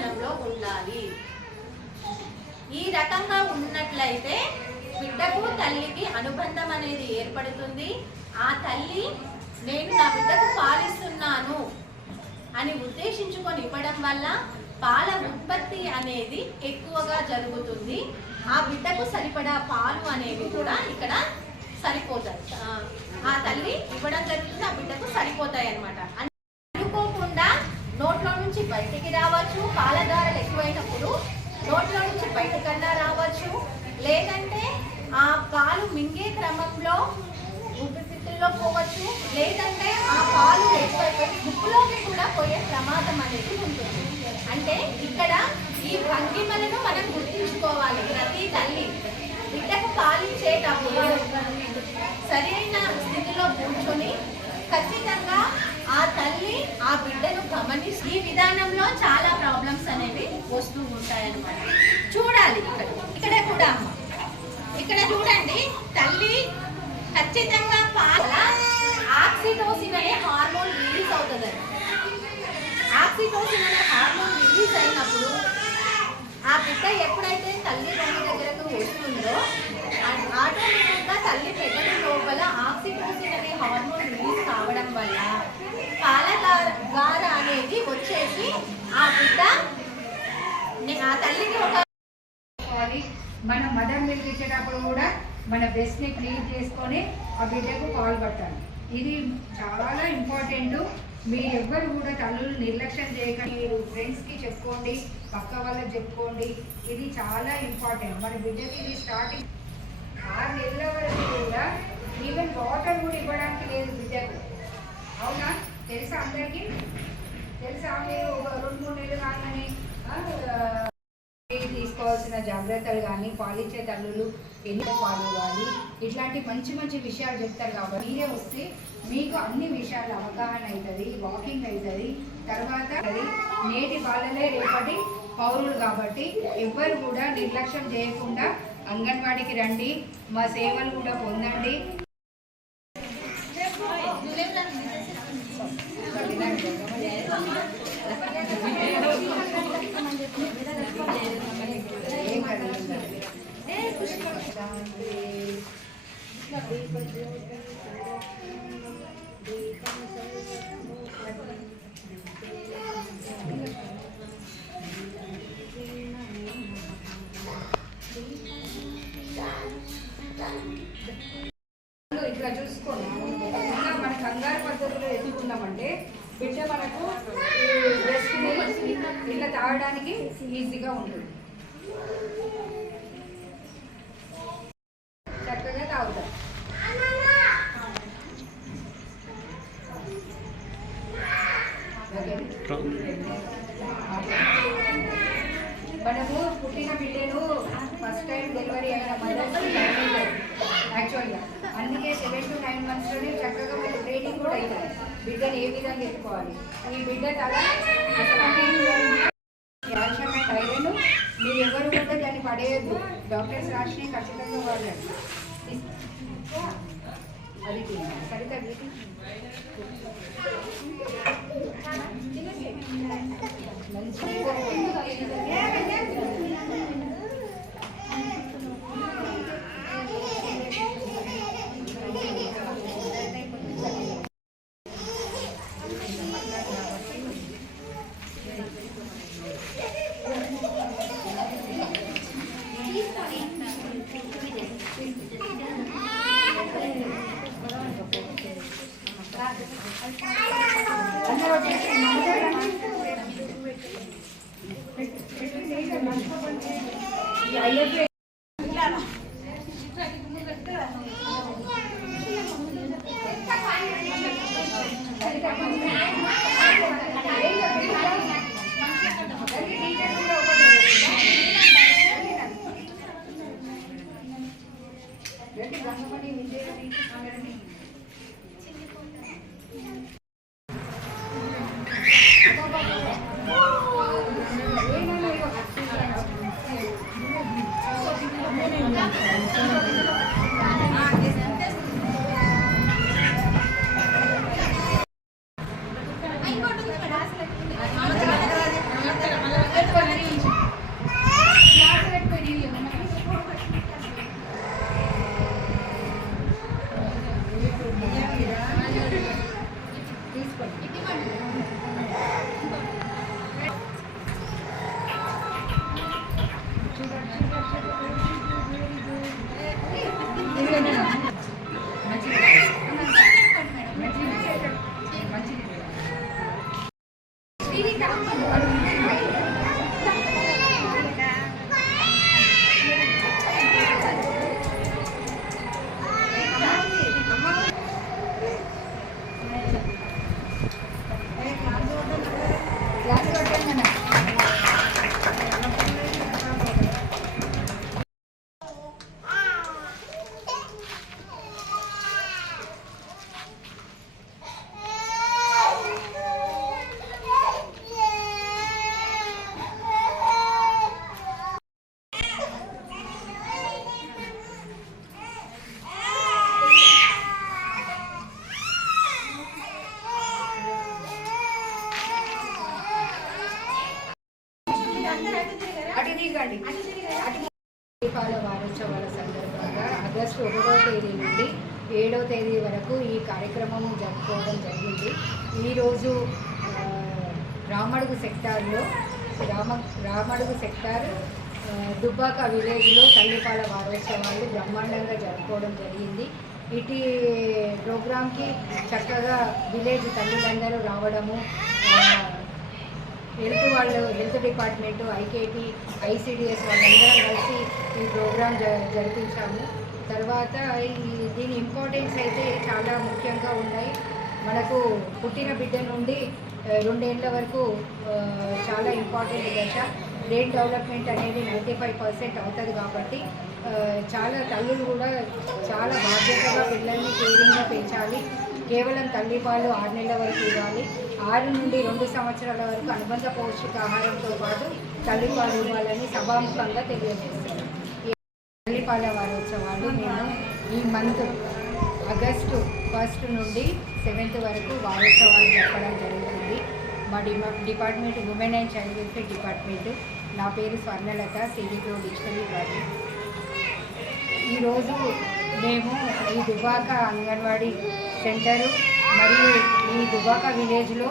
విధానంలో ఉండాలి. ఈ రకంగా ఉన్నట్లయితే బిడ్డకు తల్లికి అనుబంధం అనేది ఏర్పడుతుంది. ఆ తల్లి నేను నా బిడ్డకు పాలిస్తున్నాను అని ఉద్దేశించుకొని ఇవ్వడం వల్ల పాల ఉత్పత్తి అనేది ఎక్కువగా జరుగుతుంది. ఆ బిడ్డకు సరిపడా పాలు అనేవి కూడా ఇక్కడ సరిపోతాయి. ఆ తల్లి ఇవ్వడం జరుగుతుంది, ఆ బిడ్డకు సరిపోతాయి అన్నమాట. అనుకోకుండా నోట్లో నుంచి బయటికి రావచ్చు, పాలధారలు ఎక్కువైనప్పుడు నోట్లో నుంచి బయటకన్నా రావచ్చు, లేదంటే ఆ పాలు మింగే క్రమంలో ఊపిరితిత్తుల్లో పోవచ్చు, లేదంటే ఆ పాలు ఎక్కువైపోయి గుప్పులోకి కూడా పోయే ప్రమాదం అనేది ఉంటుంది. అంటే ఇక్కడ ఈ భంగిమలను మనం గుర్తించుకోవాలి. ప్రతి తల్లి బిడ్డకు పాలించేటప్పుడు సరైన స్థితిలో కూర్చొని ఖచ్చితంగా ఆ తల్లి ఆ బిడ్డను గమనిస్తూ ఈ విధానంలో చాలా ప్రాబ్లమ్స్ అనేవి వస్తూ ఉంటాయన్నమాట. చూడాలి ఇక్కడ కూడా ఇక్కడ చూడండి, తల్లి ఖచ్చితంగా పాల ఆక్సిటోసిన్ అనే హార్మోన్ రిలీజ్ అవుతుంది. ఆక్సిటోసిన్ అనే హార్మోన్ రిలీజ్ అయినప్పుడు ఆ బిడ్డ ఎప్పుడైతే తల్లి రొమ్ము దగ్గరకు వస్తుందో ఆటోమేటిక్గా తల్లి పెదవి లోపల ఆక్సిటోసిన్ అనే హార్మోన్ రిలీజ్ కావడం వల్ల పాలధార అనేది వచ్చేసి ఆ బిడ్డ ఆ తల్లికి ఒక మన మదర్ మిల్క్ ఇచ్చేటప్పుడు కూడా మన బ్రెస్ట్ని క్లీన్ చేసుకొని ఆ బిడ్డకు పాలు పట్టాలి. ఇది చాలా ఇంపార్టెంట్. మీరు ఎవ్వరు కూడా తల్లులు నిర్లక్ష్యం చేయకండి. మీరు ఫ్రెండ్స్కి చెప్పుకోండి, పక్క వాళ్ళకి చెప్పుకోండి. ఇది చాలా ఇంపార్టెంట్. మన బిడ్డకి ఇది స్టార్టింగ్ 6 నెలల వరకు కూడా ఈవెన్ వాటర్ కూడా ఇవ్వడానికి లేదు బిడ్డకు. అవునా? తెలుసా అందరికీ? తెలుసా? మీరు ఒక 2-3 నెలలు కాగానే తీసుకోవాల్సిన జాగ్రత్తలు కానీ, పాలిచ్చే తల్లులు ఎన్ని పాలు ఇవ్వాలి, ఇట్లాంటి మంచి మంచి విషయాలు చెప్తారు. కాబట్టి మీరే వస్తే మీకు అన్ని విషయాలు అవగాహన అవుతుంది, వాకింగ్ అవుతుంది. తర్వాత నేటి బాలలే రేపటి పౌరులు. కాబట్టి ఎవ్వరు కూడా నిర్లక్ష్యం చేయకుండా అంగన్వాడీకి రండి, మా సేవలు కూడా పొందండి. ఇట్లా చూసుకోండి. ఇంకా మన కంగారు పద్ధతిలో ఎదుగుతున్నామంటే బిడ్డ మనకు బ్రెస్ట్ని ఇట్లా తాగడానికి ఈజీగా ఉంటుంది. చక్కగా తాగుతాం. మనము పుట్టిన బిడ్డను ఫస్ట్ టైం డెలివరీ అయిన మదర్స్ యాక్చువల్గా అందుకే 7 to 9 monthsలోనే చక్కగా మీరు ట్రైనింగ్ కూడా అవుతుంది. బిడ్డను ఏ విధంగా ఎత్తుకోవాలి, ఈ బిడ్డ తల కాల్షియం అండ్ ఐరన్ మీరు ఎవరు కూడా దాన్ని పడేయద్దు. డాక్టర్స్ రాసి ఖచ్చితంగా వాడాలి. అది సరిగ్గా అటు దిగండి. దీపాల వారోత్సవాల సందర్భంగా ఆగస్టు 1వ తేదీ నుండి 7వ తేదీ వరకు ఈ కార్యక్రమం జరుపుకోవడం జరిగింది. ఈరోజు రామడుగు సెక్టార్లో రామడుగు సెక్టార్ దుబ్బాక విలేజ్లో తల్లిపాల వారోత్సవాలు బ్రహ్మాండంగా జరుపుకోవడం జరిగింది. ఇటు ప్రోగ్రాంకి చక్కగా విలేజ్ తల్లులందరూ రావడము, హెల్త్ డిపార్ట్మెంటు, ఐకేపీ, ఐసిడిఎస్ వాళ్ళందరం కలిసి ఈ ప్రోగ్రాం జరిపించాము. తర్వాత దీని ఇంపార్టెన్స్ అయితే చాలా ముఖ్యంగా ఉన్నాయి. మనకు పుట్టిన బిడ్డ నుండి 2 ఏళ్ల వరకు చాలా ఇంపార్టెంట్ దశ. బ్రెయిన్ డెవలప్మెంట్ అనేది 95% అవుతుంది కాబట్టి చాలా తల్లులు కూడా చాలా బాధ్యతగా పిల్లల్ని కేరింగ్గా పెంచాలి. కేవలం తల్లిపాలు 6 నెలల వరకు ఇవ్వాలి. 6 నుండి 2 సంవత్సరాల వరకు అనుబంధ పౌష్టికాహారంతో పాటు తల్లిపాలు ఇవ్వాలని సభాముఖంగా తెలియజేస్తారు. ఈ తల్లిపాల వారోత్సవాలు మేము ఈ మంత్ ఆగస్టు 1 నుండి 7 వరకు వారోత్సవాలు జరపడం జరుగుతుంది. మా department women and child welfare department. నా పేరు స్వర్ణలత, సిడిపో డిక్షనరీ ప్రాజెక్ట్. ఈరోజు మేము ఈ దుబాక అంగన్వాడీ సెంటరు మరియు ఈ దుబాక విలేజ్లో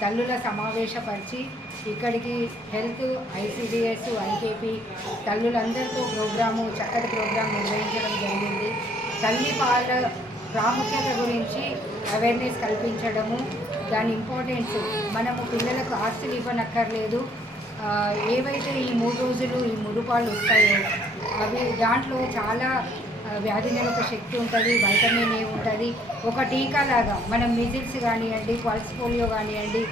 తల్లుల సమావేశపరిచి ఇక్కడికి హెల్త్, ఐసిడిఎస్, ఐకేపీ తల్లులందరితో చక్కటి ప్రోగ్రాం నిర్వహించడం జరిగింది. తల్లిపాల ప్రాముఖ్యత గురించి అవేర్నెస్ కల్పించడము, దాని ఇంపార్టెన్స్, మనము పిల్లలకు ఆస్తులు ఇవ్వనక్కర్లేదు. ఏవైతే ఈ 3 రోజులు ఈ మురుపాలు వస్తాయో అవి దాంట్లో చాలా వ్యాధి నిరోధక శక్తి ఉంటుంది, వైటమిన్ ఏ ఉంటుంది. ఒక టీకా లాగా మనం మిజిల్స్ కానివ్వండి, పల్స్ పోలియో కానివ్వండి,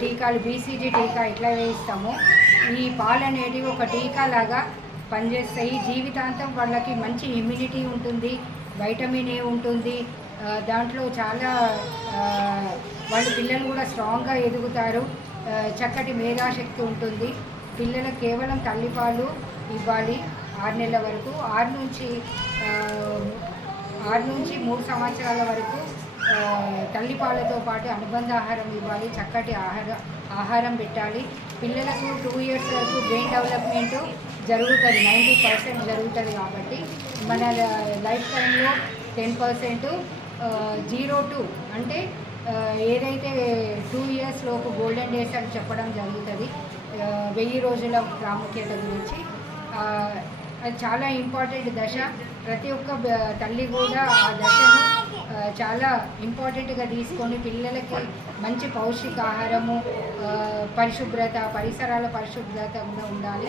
టీకాలు బీసీజీ టీకా ఎట్లా వేయిస్తామో ఈ పాలు అనేటివి ఒక టీకా లాగా పనిచేస్తాయి. జీవితాంతం వాళ్ళకి మంచి ఇమ్యూనిటీ ఉంటుంది, వైటమిన్ ఏ ఉంటుంది. దాంట్లో చాలా వాళ్ళ పిల్లలు కూడా స్ట్రాంగ్గా ఎదుగుతారు, చక్కటి మేధాశక్తి ఉంటుంది. పిల్లలకు కేవలం తల్లిపాలు ఇవ్వాలి 6 నెలల వరకు. 6 నుంచి 3 సంవత్సరాల వరకు తల్లిపాలతో పాటు అనుబంధ ఆహారం ఇవ్వాలి, చక్కటి ఆహారం పెట్టాలి. పిల్లలకు 2 ఇయర్స్ వరకు బ్రెయిన్ డెవలప్మెంట్ జరుగుతుంది, 90% జరుగుతుంది. కాబట్టి మన లైఫ్ టైంలో 10%, 0 to అంటే ఏదైతే 2 ఇయర్స్ లోపు గోల్డెన్ డేస్ అని చెప్పడం జరుగుతుంది. 1000 రోజుల ప్రాముఖ్యత గురించి అది చాలా ఇంపార్టెంట్ దశ. ప్రతి ఒక్క తల్లి కూడా ఆ దశను చాలా ఇంపార్టెంట్గా తీసుకొని పిల్లలకి మంచి పౌష్టికాహారము, పరిశుభ్రత, పరిసరాల పరిశుభ్రత కూడా ఉండాలి.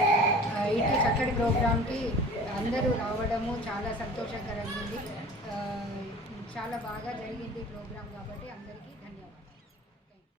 ఇటు చక్కటి ప్రోగ్రాంకి అందరూ రావడము చాలా సంతోషకరంగా ఉంది. చాలా బాగా జరిగింది ప్రోగ్రాం కాబట్టి అందరికీ